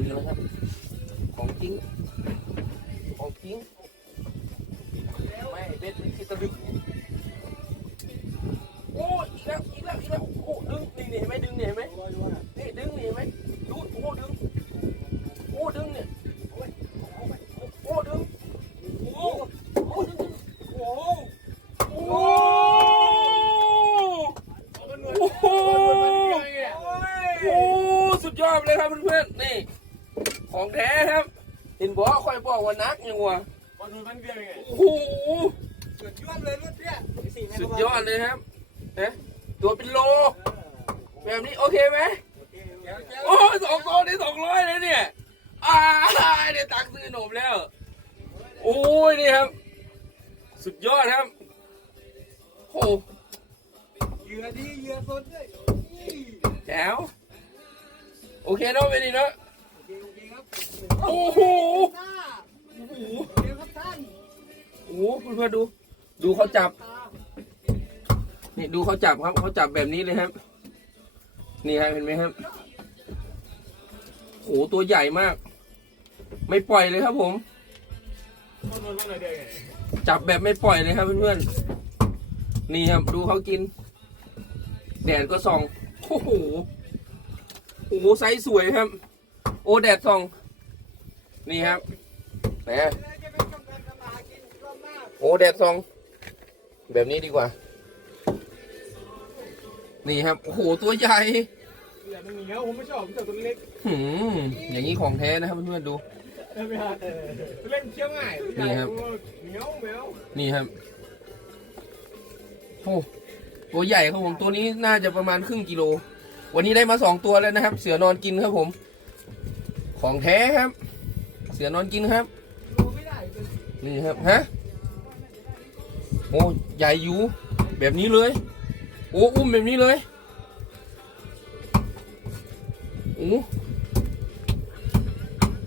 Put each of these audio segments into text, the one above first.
นกันแล้วครับ ของจริง ของจริง ไม่เบ็ดมันคิดตะลึงโอ้อีกแล้วอีกแล้วอีกแล้วโอ้ดึงนี่นี่เห็นไหมดึงนี่เห็นไหมนี่ดึงนี่เห็นไหมดูโอ้ดึงโอ้ดึงเนี่ยโอ้ดึงโอ้โอ้ดึงโอ้โอ้โอ้โอ้สุดยอดเลยครับเพื่อนๆนี่ ของแท้ครับ เห็นบอกว่าคอยบอกว่านักยังวะบอลลูนมันเบี้ยยังไงโอ้โหสุดยอดเลยรถเนี่ยสุดยอดเลยครับเอ๊ะตัวเป็นโล แบบนี้โอเคไหมโอ้สองตัวได้สองร้อยเลยเนี่ยอ่าได้ตังค์ซื้อขนมแล้ว โอ้ยนี่ครับ สุดยอดครับโอ้เหยื่อดีเหยื่อสดด้วยแจ๋วโอเคเนาะไปดีเนาะ โอ้โหโอ้โหเดี๋ยวครับท่านโอ้โหเพื่อนๆดู ดูเขาจับ นี่ดูเขาจับครับเขาจับแบบนี้เลยครับ นี่ครับเห็นไหมครับโอ้โหตัวใหญ่มาก ไม่ปล่อยเลยครับผม จับแบบไม่ปล่อยเลยครับเพื่อนๆนี่ครับดูเขากิน แดดก็ส่องโอ้โหโอ้โหไซส์สวยครับ โอ้แดดส่อง นี่ครับแหมจะเป็นกำลังทำมาหากินรอบหน้าโอ้แดดส่อง แบบนี้ดีกว่า นี่ครับ โอ้โห ตัวใหญ่เหยื่อมันเหนียวผมไม่ชอบผมชอบตัวเล็กหืมอย่างนี้ของแท้นะครับเพื่อนๆดูใช่ไหมฮะตัวเล็กเคี้ยวง่ายนี่ครับ เหนียวเหนียวนี่ครับ โอ้ตัวใหญ่ครับผมตัวนี้น่าจะประมาณครึ่งกิโล วันนี้ได้มาสองตัวแล้วนะครับ เสือนอนกินครับผม ของแท้ครับเสือนอนกินครับ นี่ครับ ฮะ โอ้ใหญ่อยู่ แบบนี้เลย โอ้อุ้มแบบนี้เลย โอ้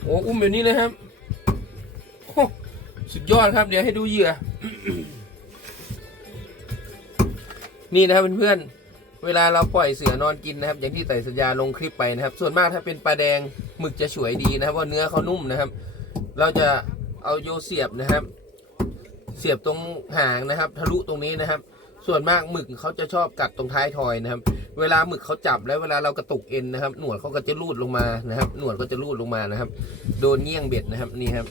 โอ้อุ้มแบบนี้เลยครับ สุดยอดครับ เดี๋ยวให้ดูเหยื่อ นี่นะครับเพื่อนๆ เวลาเราปล่อยเสือนอนกินนะครับ อย่างที่ไต่สัญญาลงคลิปไปนะครับ ส่วนมากถ้าเป็นปลาแดงหมึกจะฉวยดีนะครับว่าเนื้อเขานุ่มนะครับ เราจะเอาโยเสียบนะครับ เสียบตรงหางนะครับ ทะลุตรงนี้นะครับ ส่วนมากหมึกเขาจะชอบกัดตรงท้ายทอยนะครับ เวลาหมึกเขาจับแล้วเวลาเรากระตุกเอ็นนะครับ หนวดเขาก็จะรูดลงมานะครับ หนวดก็จะรูดลงมานะครับ โดนเงี้ยงเบ็ดนะครับนี่ครับ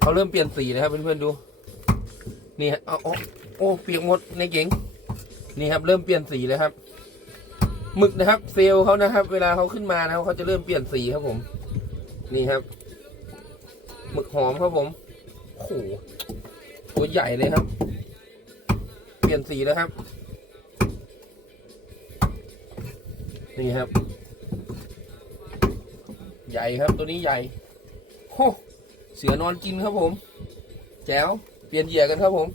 เขาเริ่มเปลี่ยนสีนะครับเพื่อนๆดูนี่ฮะเอาเอา โอ้เปียกหมดในเก๋งนี่ครับ เริ่มเปลี่ยนสีเลยครับหมึกนะครับ เซลเขานะครับ เวลาเขาขึ้นมานะครับเขาจะเริ่มเปลี่ยนสีครับผม นี่ครับหมึกหอมครับผมโอ้โหตัวใหญ่เลยครับ เปลี่ยนสีแล้วครับ นี่ครับ ใหญ่ครับตัวนี้ใหญ่โอ้เสือนอนกินครับผม แจ๋วเปลี่ยนเหยื่อกันครับผม